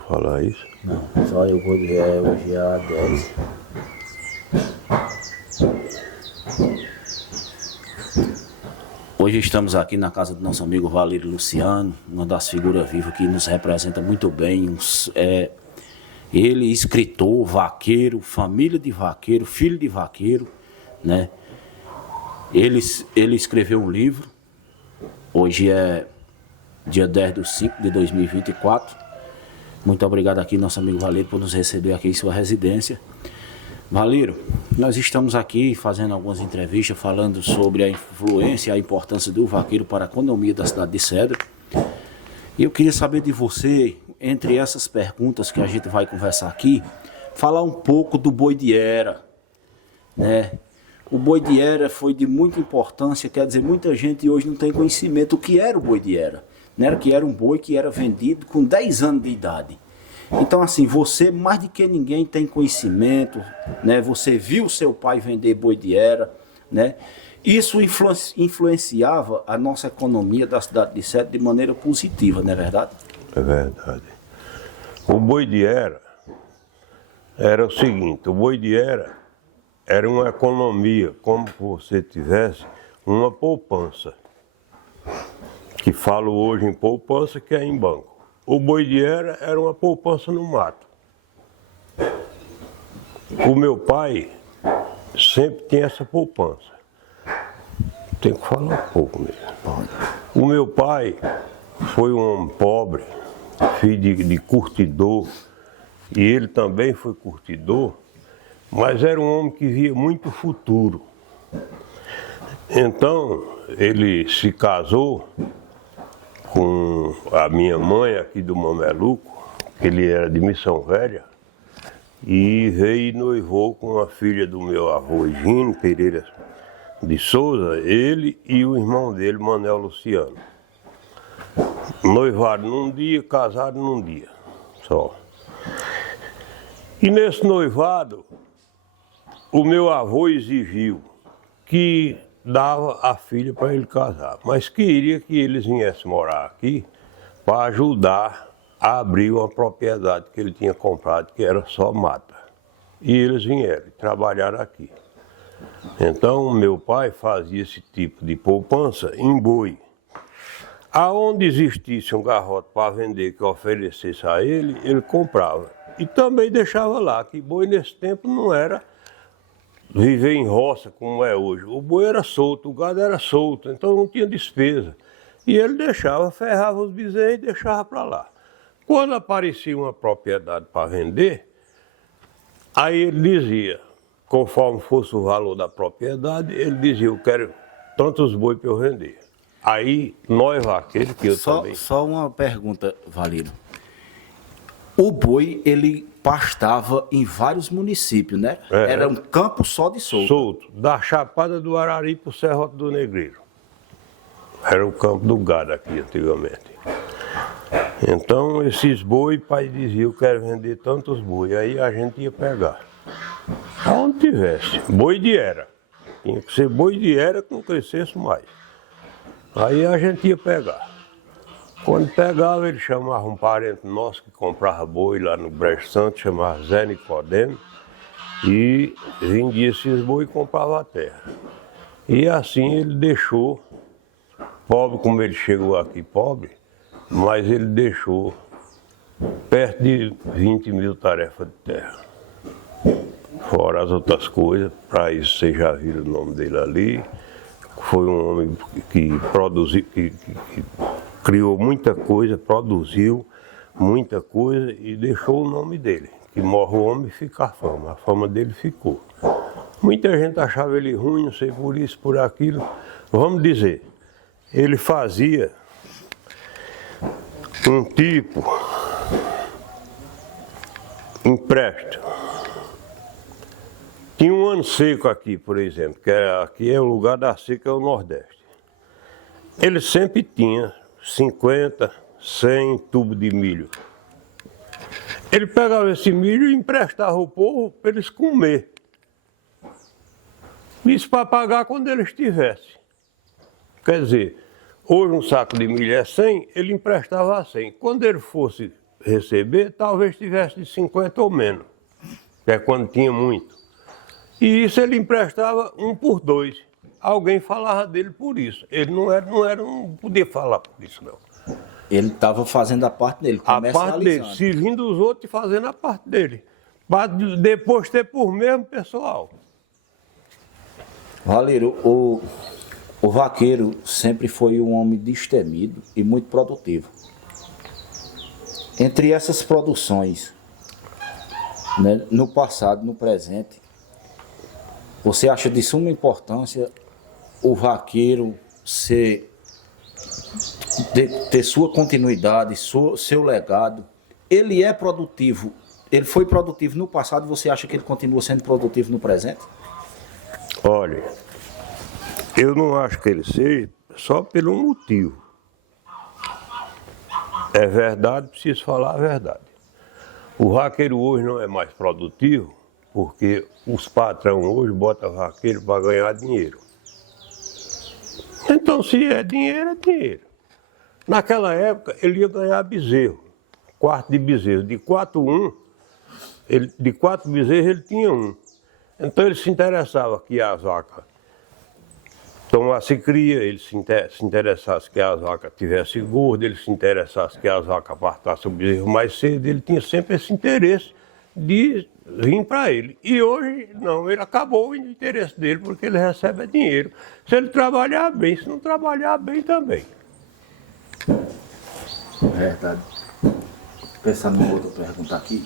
Falar isso? Não, só eu vou dizer hoje é a 10. Hoje estamos aqui na casa do nosso amigo Valério Luciano, uma das figuras vivas que nos representa muito bem. Ele, escritor, vaqueiro, família de vaqueiro, filho de vaqueiro, né? Ele escreveu um livro, hoje é dia 10/5/2024. Muito obrigado aqui, nosso amigo Valério, por nos receber aqui em sua residência. Valério, nós estamos aqui fazendo algumas entrevistas falando sobre a influência e a importância do vaqueiro para a economia da cidade de Cedro. E eu queria saber de você, entre essas perguntas que a gente vai conversar aqui, falar um pouco do boi de era, né? O boi de era foi de muita importância, quer dizer, muita gente hoje não tem conhecimento do que era o boi de era. Né? Que era um boi que era vendido com 10 anos de idade. Então, assim, você mais do que ninguém tem conhecimento, né? Você viu seu pai vender boi de era, né? Isso influenciava a nossa economia da cidade de Cedro de maneira positiva, não é verdade? É verdade. O boi de era o seguinte, o boi de era uma economia, como se você tivesse uma poupança. Que falo hoje em poupança, que é em banco. O boi de era uma poupança no mato. O meu pai sempre tinha essa poupança. Tem que falar um pouco mesmo. O meu pai foi um homem pobre, filho de curtidor, e ele também foi curtidor, mas era um homem que via muito futuro. Então, ele se casou com a minha mãe aqui do Mameluco, que ele era de Missão Velha, e veio e noivou com a filha do meu avô, Gino Pereira de Souza, ele e o irmão dele, Manuel Luciano. Noivaram num dia, casaram num dia só. E nesse noivado, o meu avô exigiu que dava a filha para ele casar, mas queria que eles viessem morar aqui para ajudar a abrir uma propriedade que ele tinha comprado, que era só mata. E eles vieram trabalhar aqui. Então, meu pai fazia esse tipo de poupança em boi. Aonde existisse um garrote para vender que oferecesse a ele, ele comprava. E também deixava lá, que boi nesse tempo não era viver em roça como é hoje. O boi era solto, o gado era solto, então não tinha despesa. E ele deixava, ferrava os bezerros e deixava para lá. Quando aparecia uma propriedade para vender, aí ele dizia, conforme fosse o valor da propriedade, ele dizia, eu quero tantos boi para eu vender. Aí nós vaqueiros, que eu também... Só uma pergunta, Valério. O boi, ele pastava em vários municípios, né? Era um campo só de solto. Solto, da Chapada do Arari para o Serrote do Negreiro. Era o campo do gado aqui antigamente. Então, esses boi, pai dizia, eu quero vender tantos boi. Aí a gente ia pegar. Aonde tivesse, boi de era. Tinha que ser boi de era que não crescesse mais. Aí a gente ia pegar. Quando pegava, ele chamava um parente nosso que comprava boi lá no Brejo Santo, chamava Zé Nicodemo, e vendia esses boi e comprava a terra. E assim ele deixou, pobre como ele chegou aqui pobre, mas ele deixou perto de 20 mil tarefas de terra. Fora as outras coisas, para isso vocês já viram o nome dele ali. Foi um homem que produziu, que criou muita coisa, produziu muita coisa e deixou o nome dele. Que morre o homem e fica a fama. A fama dele ficou. Muita gente achava ele ruim, não sei por isso, por aquilo. Vamos dizer, ele fazia um tipo empréstimo. Tinha um ano seco aqui, por exemplo, que aqui é o lugar da seca, é o Nordeste. Ele sempre tinha 50, 100 tubos de milho. Ele pegava esse milho e emprestava ao povo para eles comer. Isso para pagar quando eles tivessem. Quer dizer, hoje um saco de milho é 100, ele emprestava a 100. Quando ele fosse receber, talvez tivesse de 50 ou menos, que é quando tinha muito. E isso ele emprestava 1 por 2. Alguém falava dele por isso. Ele não podia falar por isso, não. Ele estava fazendo a parte dele, A parte dele, servindo os outros e fazendo a parte dele. Para depois ter por mesmo pessoal. Valério, o vaqueiro sempre foi um homem destemido e muito produtivo. Entre essas produções, né, no passado, no presente, você acha de suma importância o vaqueiro ter sua continuidade, seu legado? Ele é produtivo, ele foi produtivo no passado, você acha que ele continua sendo produtivo no presente? Olha, eu não acho que ele seja só pelo motivo. É verdade, preciso falar a verdade. O vaqueiro hoje não é mais produtivo porque os patrões hoje botam vaqueiro para ganhar dinheiro. Então, se é dinheiro, é dinheiro. Naquela época, ele ia ganhar bezerro, quarto de bezerro. De 4 bezerros, ele tinha 1. Então, ele se interessava que as vacas tomassem cria, ele se interessasse que as vacas tivessem gordo, ele se interessasse que as vacas apartassem o bezerro mais cedo. Ele tinha sempre esse interesse de vir para ele. E hoje, não, ele acabou o interesse dele, porque ele recebe dinheiro. Se ele trabalhar bem, se não trabalhar bem também. Verdade. Pensando numa outra pergunta aqui.